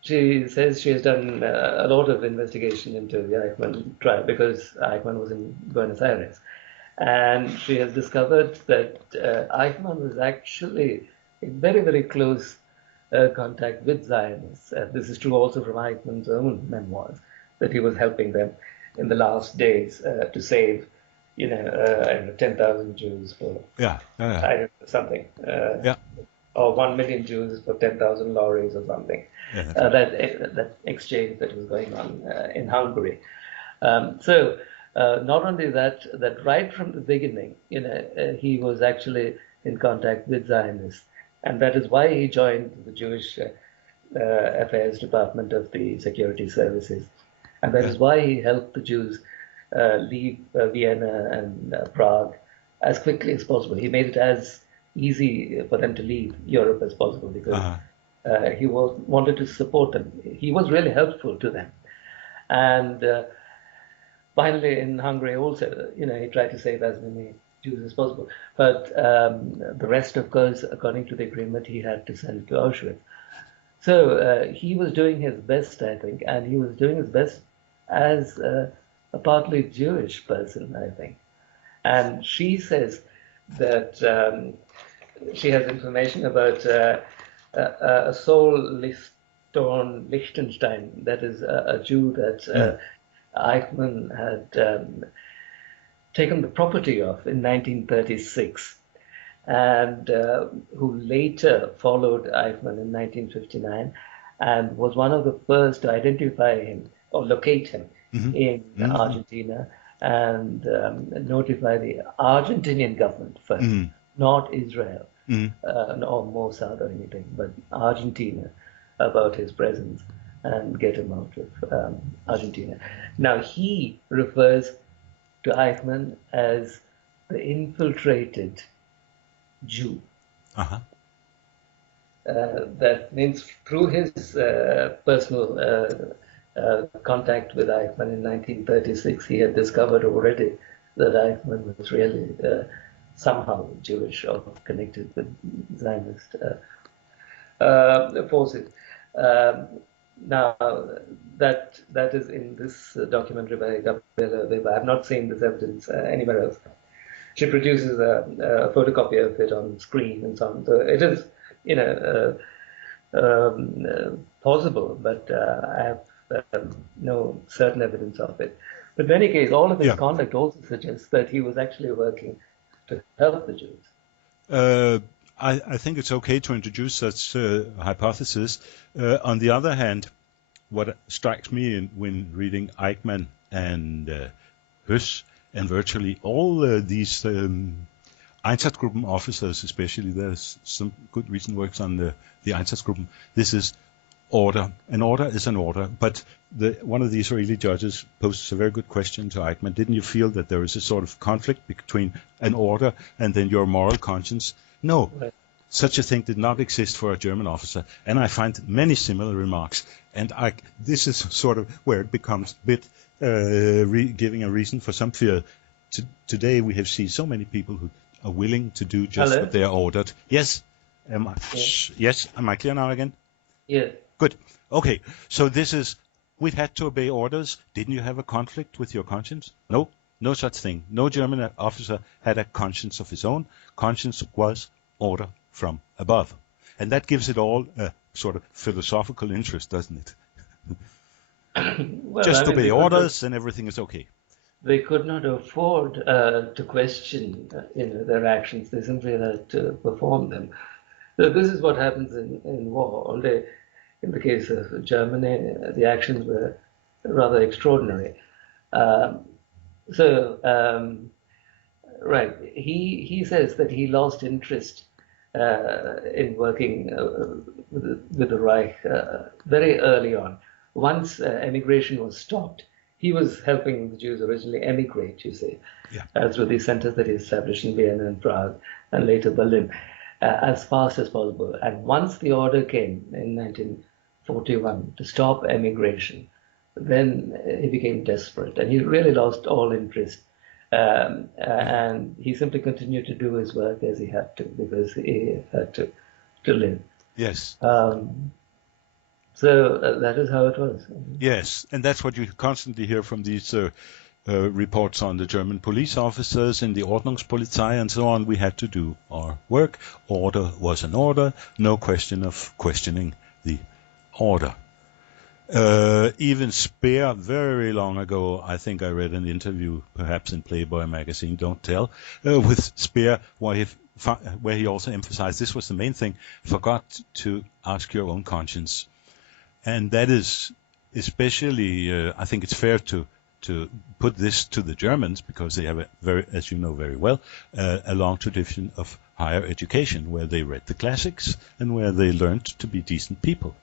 she says she has done a lot of investigation into the Eichmann trial because Eichmann was in Buenos Aires. And she has discovered that Eichmann was actually in very, very close contact with Zionists. This is true also from Eichmann's own memoirs, that he was helping them in the last days to save, 10,000 Jews for I don't know, something, or 1 million Jews for 10,000 lorries or something. That exchange that was going on in Hungary. So not only that right from the beginning, he was actually in contact with Zionists, and that is why he joined the Jewish Affairs Department of the Security Services, and that is why he helped the Jews leave Vienna and Prague as quickly as possible. He made it as easy for them to leave Europe as possible because he wanted to support them. He was really helpful to them. And finally, in Hungary also, he tried to save as many Jews as possible. But the rest, of course, according to the agreement, he had to send to Auschwitz. So he was doing his best, I think, and he was doing his best as a partly Jewish person, I think. And she says that she has information about a Saul Lichtenstein, that is a Jew that Eichmann had taken the property of in 1936, and who later followed Eichmann in 1959 and was one of the first to identify him or locate him in Argentina and notify the Argentinian government first, not Israel or Mossad or anything, but Argentina, about his presence and get him out of Argentina. Now he refers to Eichmann as the infiltrated Jew. That means through his personal contact with Eichmann in 1936, he had discovered already that Eichmann was really somehow Jewish or connected with Zionist forces. Now, that is in this documentary by Gabriela Weber. I have not seen this evidence anywhere else. She produces a photocopy of it on screen and so on. So it is, possible, but I have no certain evidence of it. But in any case, all of his conduct also suggests that he was actually working to help the Jews. I think it's okay to introduce such hypothesis. On the other hand, what strikes me when reading Eichmann and Höss and virtually all these Einsatzgruppen officers, especially, there's some good recent works on the Einsatzgruppen. This is order. An order is an order. But one of the Israeli judges poses a very good question to Eichmann. Didn't you feel that there is a sort of conflict between an order and then your moral conscience? No. Right. Such a thing did not exist for a German officer. And I find many similar remarks. And this is sort of where it becomes a bit giving a reason for some fear. Today we have seen so many people who are willing to do just what they are ordered. Yes? Yes? Am I clear now again? Yes. Good. Okay. So we've had to obey orders. Didn't you have a conflict with your conscience? No such thing. No German officer had a conscience of his own. Conscience was order from above. And that gives it all a sort of philosophical interest, doesn't it? Well, Just obey orders and everything is okay. They could not afford to question their actions. They simply had to perform them. So this is what happens in war. Only in the case of Germany, the actions were rather extraordinary. Right, he says that he lost interest in working with the Reich very early on. Once emigration was stopped, he was helping the Jews originally emigrate, you see, through these centers that he established in Vienna and Prague and later Berlin, as fast as possible. And once the order came in 1941 to stop emigration, then he became desperate and he really lost all interest. And he simply continued to do his work as he had to, because he had to live. Yes. So that is how it was. Yes, and that's what you constantly hear from these reports on the German police officers in the Ordnungspolizei and so on. We had to do our work. Order was an order. No question of questioning the order. Even Speer, very long ago, I think I read an interview, perhaps in Playboy magazine, don't tell, with Speer, where he also emphasized this was the main thing: forgot to ask your own conscience. And that is especially, I think it's fair to put this to the Germans, because they have a very, as you know very well, a long tradition of higher education, where they read the classics and where they learned to be decent people.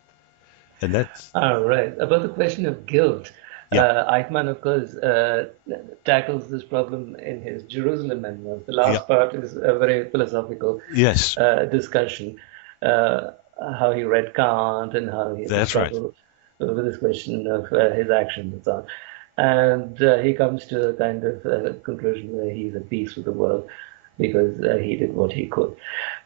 And that's... right. About the question of guilt, Eichmann, of course, tackles this problem in his Jerusalem memoirs. The last part is a very philosophical discussion. How he read Kant and how he struggled with this question of his actions and so on. And he comes to a kind of conclusion where he's at peace with the world because he did what he could.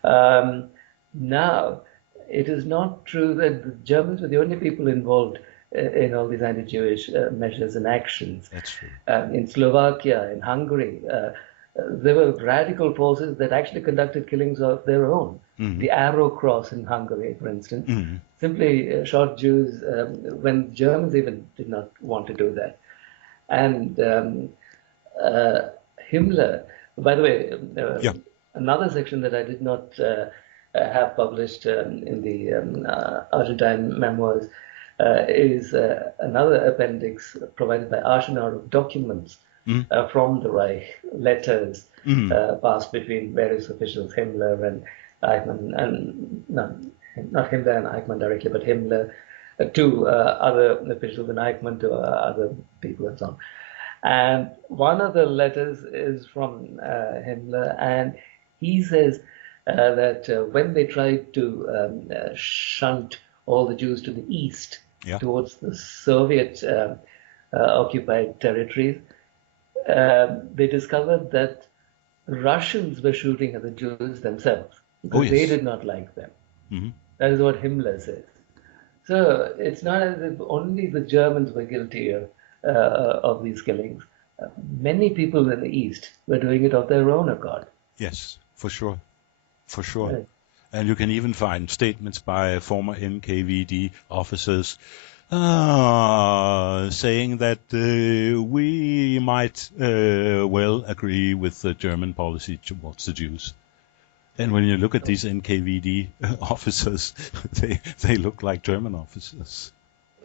Now, it is not true that the Germans were the only people involved in all these anti-Jewish measures and actions. That's true. In Slovakia, in Hungary, there were radical forces that actually conducted killings of their own. Mm-hmm. The Arrow Cross in Hungary, for instance, simply shot Jews when Germans even did not want to do that. And Himmler, by the way, another section that I did not have published in the Argentine memoirs is another appendix provided by Aschenauer of documents from the Reich, letters passed between various officials, Himmler and Eichmann, and not Himmler and Eichmann directly, but Himmler to other officials and Eichmann to other people and so on. And one of the letters is from Himmler, and he says that when they tried to shunt all the Jews to the east towards the Soviet occupied territories, they discovered that Russians were shooting at the Jews themselves because they did not like them. Mm-hmm. That is what Himmler says. So it's not as if only the Germans were guilty of these killings. Many people in the East were doing it of their own accord. Yes, for sure. For sure. Right. And you can even find statements by former NKVD officers saying that we might well agree with the German policy towards the Jews. And when you look at these NKVD officers, they look like German officers.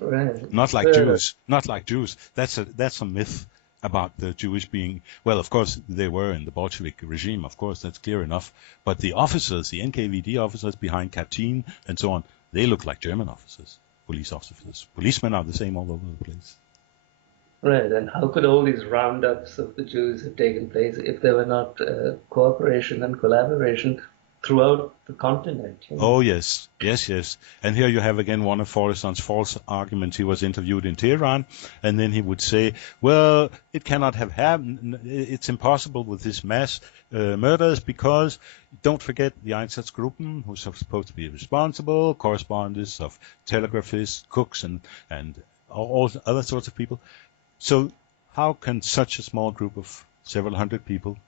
Right. Not like Jews. Not like Jews. That's a myth about the Jewish being, well, of course, they were in the Bolshevik regime, of course, that's clear enough. But the officers, the NKVD officers behind Katyn and so on, they look like German officers, police officers. Policemen are the same all over the place. Right, and how could all these roundups of the Jews have taken place if there were not cooperation and collaboration throughout the continent? You know? Oh, yes. And here you have again one of Forreston's false arguments. He was interviewed in Tehran, and then he would say, well, it cannot have happened. It's impossible with this mass murders because, don't forget, the Einsatzgruppen, who's supposed to be responsible, correspondents of telegraphists, cooks, and all other sorts of people. So how can such a small group of several hundred people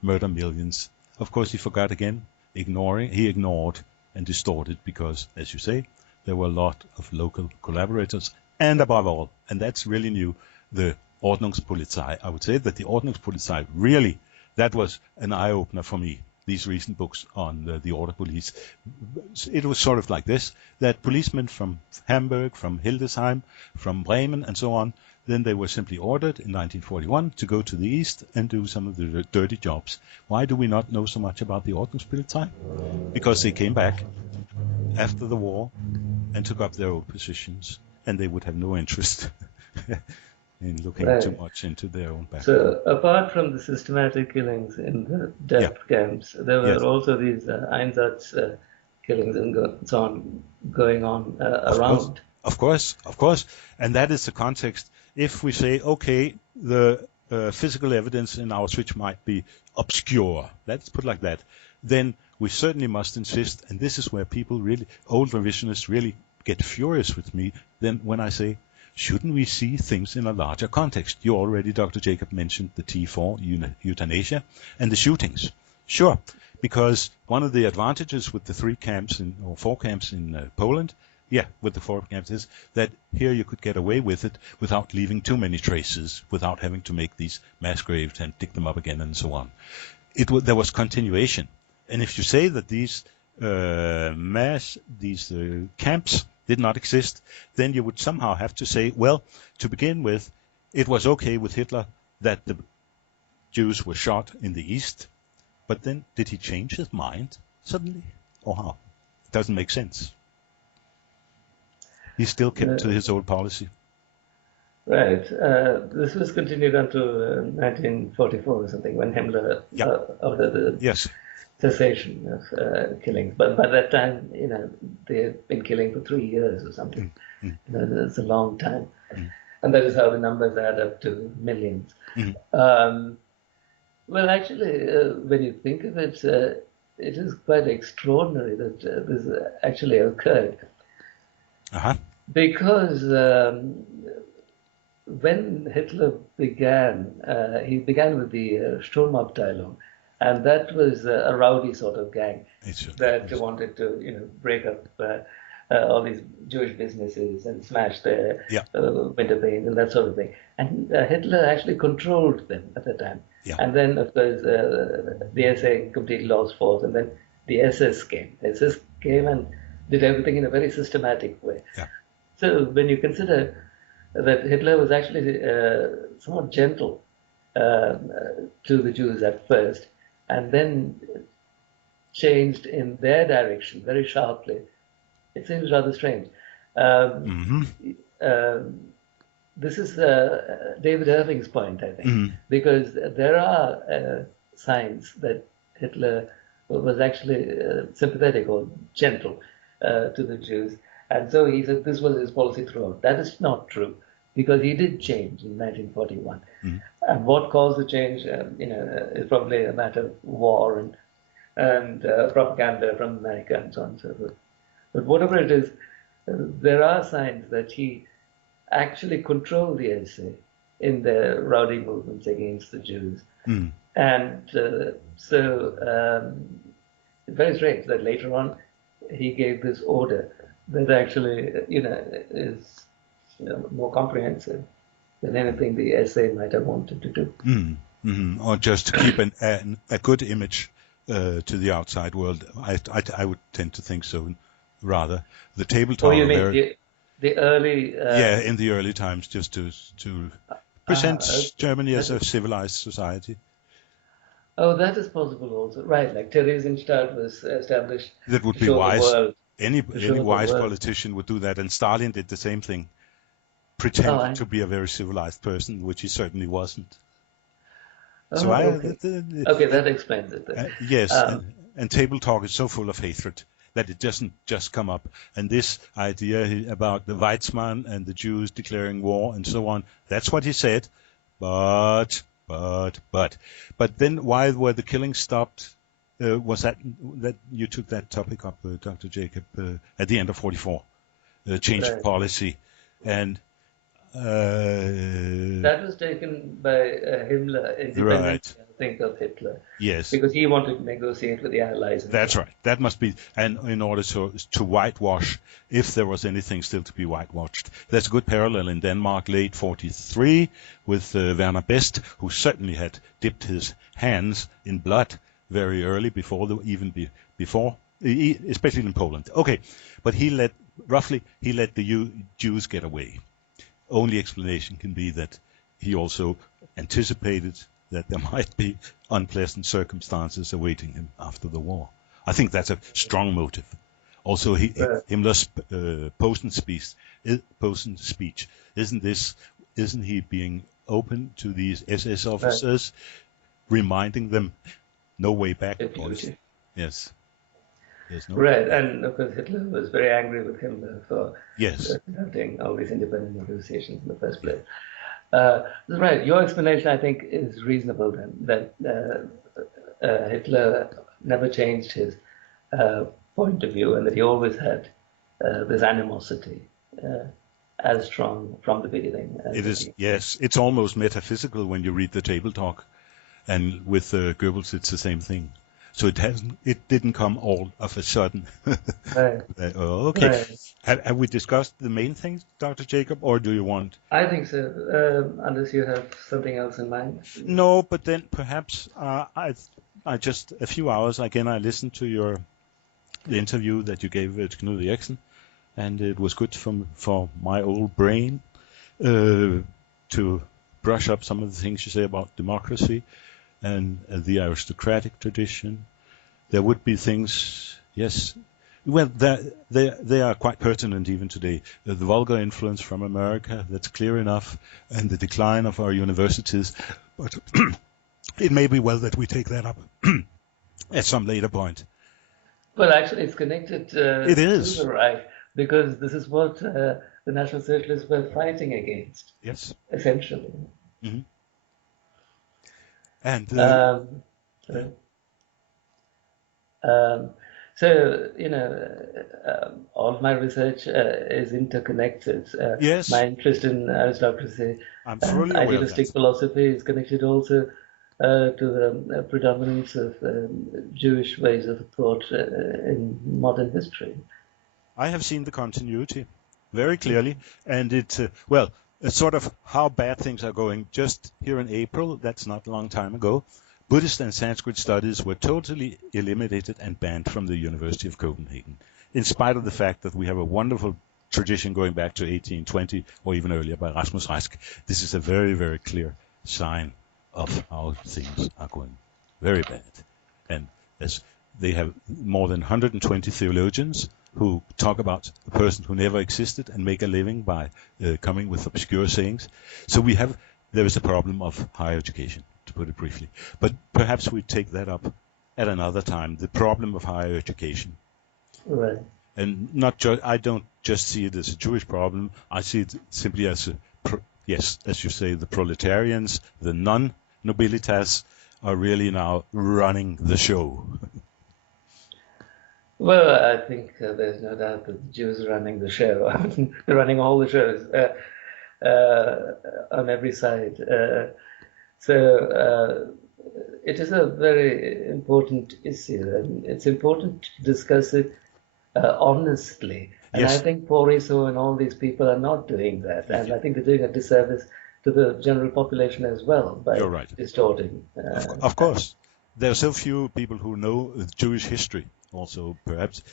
murder millions? Of course, he forgot again he ignored and distorted because, as you say, there were a lot of local collaborators, and above all, and that's really new, the Ordnungspolizei. I would say that the Ordnungspolizei really, that was an eye-opener for me, these recent books on the order police. It was sort of like this, that policemen from Hamburg, from Hildesheim, from Bremen, and so on, then they were simply ordered in 1941 to go to the east and do some of the dirty jobs. Why do we not know so much about the Ordnungspolizei? Because they came back after the war and took up their old positions, and they would have no interest in looking too much into their own background. So apart from the systematic killings in the death camps, there were also these Einsatz killings and so on going on around. Of course. And that is the context. If we say, okay, the physical evidence in Auschwitz might be obscure, let's put it like that, then we certainly must insist, and this is where people really, old revisionists really get furious with me, then when I say, shouldn't we see things in a larger context? You already, Dr. Jacob, mentioned the T4 euthanasia and the shootings. Sure, because one of the advantages with the 4 camps in Poland, with the 4 camps, is that here you could get away with it without leaving too many traces, without having to make these mass graves and dig them up again and so on. There was continuation. And if you say that these camps did not exist, then you would somehow have to say, well, to begin with, it was okay with Hitler that the Jews were shot in the East, but then did he change his mind suddenly? Or how? It doesn't make sense. He still kept to his old policy. Right. This was continued until 1944 or something, when Himmler ordered the cessation of killings. But by that time, they had been killing for 3 years or something. It's a long time. And that is how the numbers add up to millions. Well, actually, when you think of it, it is quite extraordinary that this actually occurred. Because when Hitler began, he began with the Sturmabteilung, and that was a rowdy sort of gang that wanted to, break up all these Jewish businesses and smash their window panes and that sort of thing. And Hitler actually controlled them at the time. And then, of course, the SA completely lost force, and then the SS came. The SS came and did everything in a very systematic way. So when you consider that Hitler was actually somewhat gentle to the Jews at first, and then changed in their direction very sharply, it seems rather strange. This is David Irving's point, I think, because there are signs that Hitler was actually sympathetic or gentle to the Jews. And so he said this was his policy throughout. That is not true, because he did change in 1941. And what caused the change, is probably a matter of war and propaganda from America and so on and so forth. But whatever it is, there are signs that he actually controlled the SA in the rowdy movements against the Jews. And so it's very strange that later on he gave this order that actually, is more comprehensive than anything the SA might have wanted to do. Or just to keep a good image to the outside world. I would tend to think so, rather. The table tower. Oh, you mean the early... in the early times, just to present Germany as a civilized society. Oh, that is possible also. Right, like Theresienstadt was established. That would be wise. Any wise politician would do that, and Stalin did the same thing. Pretended to be a very civilized person, which he certainly wasn't. Okay, that explains it then. Yes, and table talk is so full of hatred that it doesn't just come up. And this idea about the Weizmann and the Jews declaring war and so on, that's what he said. But then why were the killings stopped? Was that you took that topic up, Dr. Jacob, at the end of 44, change of policy, and that was taken by Himmler independently think of Hitler. Yes. Because he wanted to negotiate with the Allies. That's right. That must be, and in order to whitewash, if there was anything still to be whitewashed. There's a good parallel in Denmark, late 43, with Werner Best, who certainly had dipped his hands in blood very early, before, especially in Poland. Okay, but he let the Jews get away. Only explanation can be that he also anticipated that there might be unpleasant circumstances awaiting him after the war. I think that's a strong motive. Also, Himmler's Posen speech, isn't he being open to these SS officers, reminding them no way back, boys? Yes. No right, and of course Hitler was very angry with Himmler for yes. conducting all these independent negotiations in the first place. Right, your explanation, I think, is reasonable then, that Hitler never changed his point of view and that he always had this animosity as strong from the beginning. It is, yes, it's almost metaphysical when you read the table talk, and with Goebbels it's the same thing. So it didn't come all of a sudden. Right. Okay. Right. Have we discussed the main things, Dr. Jacob, or do you want? I think so, unless you have something else in mind. No, but then perhaps I just a few hours again I listened to the interview that you gave to Knud Eriksen, and it was good for my old brain to brush up some of the things you say about democracy and the aristocratic tradition. There would be things, yes, well, they are quite pertinent even today. The vulgar influence from America, that's clear enough, and the decline of our universities. But it may be well that we take that up at some later point. Well, actually, it's connected it is. to the right, because this is what the National Socialists were fighting against. Yes. Essentially. Mm-hmm. And so, all of my research is interconnected. Yes. My interest in aristocracy and idealistic philosophy is connected also to the predominance of Jewish ways of thought in modern history. I have seen the continuity very clearly, and it's sort of how bad things are going. Just here in April, that's not a long time ago, Buddhist and Sanskrit studies were totally eliminated and banned from the University of Copenhagen, in spite of the fact that we have a wonderful tradition going back to 1820 or even earlier by Rasmus Rask. This is a very, very clear sign of how things are going very bad. And as they have more than 120 theologians who talk about a person who never existed and make a living by coming with obscure sayings. So there is a problem of higher education, to put it briefly. But perhaps we take that up at another time, the problem of higher education. Right. And I don't just see it as a Jewish problem. I see it simply as as you say, the proletarians, the non-nobilitas are really now running the show. Well, I think there's no doubt that the Jews are running the show. They're running all the shows on every side. So it is a very important issue, and it's important to discuss it honestly. And yes. I think Paul Riso and all these people are not doing that. And I think they're doing a disservice to the general population as well by distorting. Of course. There are so few people who know Jewish history. Also, perhaps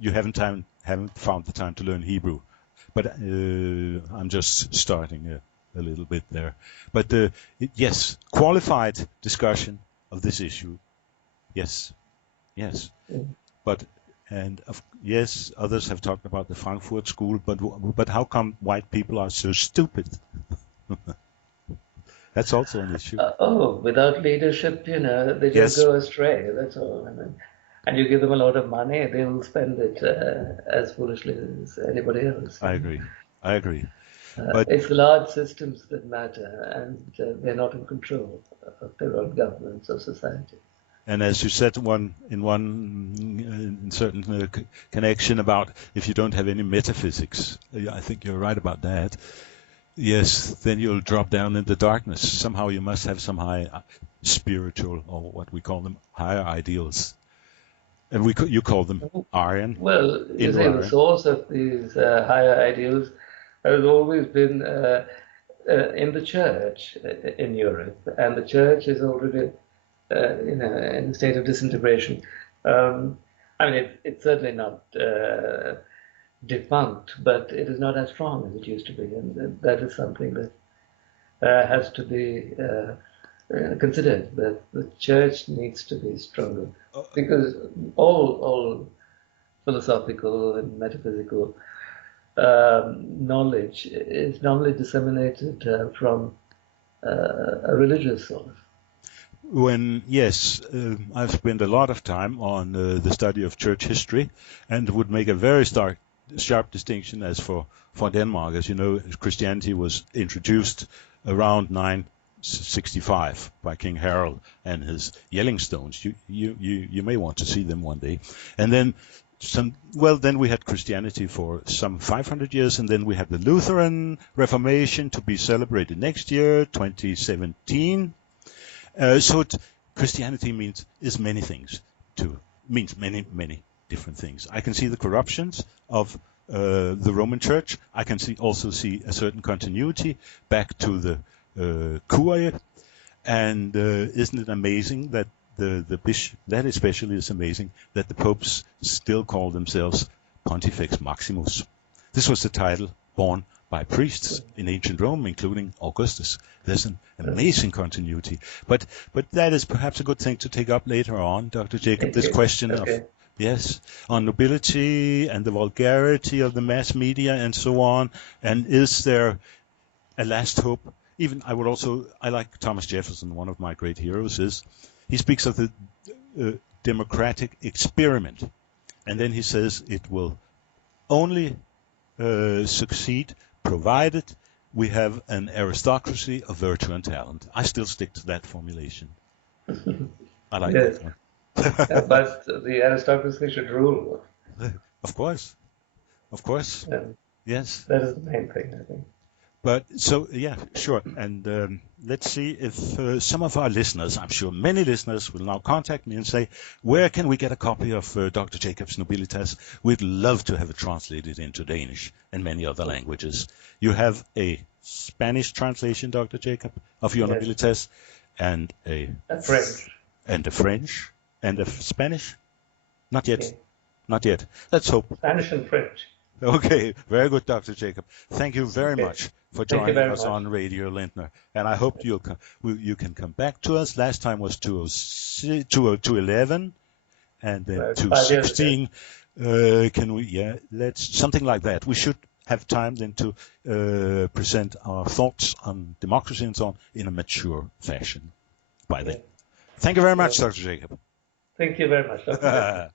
you haven't found the time to learn Hebrew, but I'm just starting a little bit there. But yes, qualified discussion of this issue, yes, but yes, others have talked about the Frankfurt School, but how come white people are so stupid? That's also an issue. Without leadership, they just go astray. That's all. And you give them a lot of money, they'll spend it as foolishly as anybody else. I agree. But it's the large systems that matter, and they're not in control of their own governance or society. And as you said in certain connection about if you don't have any metaphysics, I think you're right about that. Yes, then you'll drop down into darkness. Somehow you must have some high spiritual, or what we call them, higher ideals. And you call them Aryan. Well, you say the source of these higher ideals has always been in the church in Europe, and the church is already in a state of disintegration. I mean, it's certainly not defunct, but it is not as strong as it used to be, and that is something that has to be considered. That the church needs to be stronger, because all philosophical and metaphysical knowledge is normally disseminated from a religious source. I've spent a lot of time on the study of church history, and would make a very sharp distinction as for Denmark. As you know, Christianity was introduced around 965 by King Harald and his Yellingstones. You may want to see them one day. And then then we had Christianity for some 500 years, and then we had the Lutheran Reformation to be celebrated next year, 2017. Christianity means many things, means many different things. I can see the corruptions of the Roman Church. I can also see a certain continuity back to the Curia, and isn't it amazing that the bishop, that especially is amazing, that the popes still call themselves Pontifex Maximus. This was the title borne by priests in ancient Rome, including Augustus. There's an amazing continuity. But that is perhaps a good thing to take up later on, Dr. Jacob, this question of, on nobility and the vulgarity of the mass media and so on. And is there a last hope? Even I like Thomas Jefferson, one of my great heroes, he speaks of the democratic experiment. And then he says it will only succeed provided we have an aristocracy of virtue and talent. I still stick to that formulation. I like that one. But the aristocracy should rule. Of course. Yeah. Yes. That is the main thing, I think. But sure. And let's see if some of our listeners, I'm sure many listeners, will now contact me and say, where can we get a copy of Dr. Jacob's Nobilitas? We'd love to have it translated into Danish and many other languages. You have a Spanish translation, Dr. Jacob, of your Nobilitas, and a French. And a French. And a Spanish? Not yet. Okay. Not yet. Let's hope. Spanish and French. Okay, very good, Dr. Jacob. Thank you very much for joining us on Radio Lindtner. And I hope you can come back to us. Last time was 211, and then 216. Can we? Let's something like that. We should have time then to present our thoughts on democracy and so on in a mature fashion by then. Thank you very much, Dr. Jacob. Thank you very much, Dr.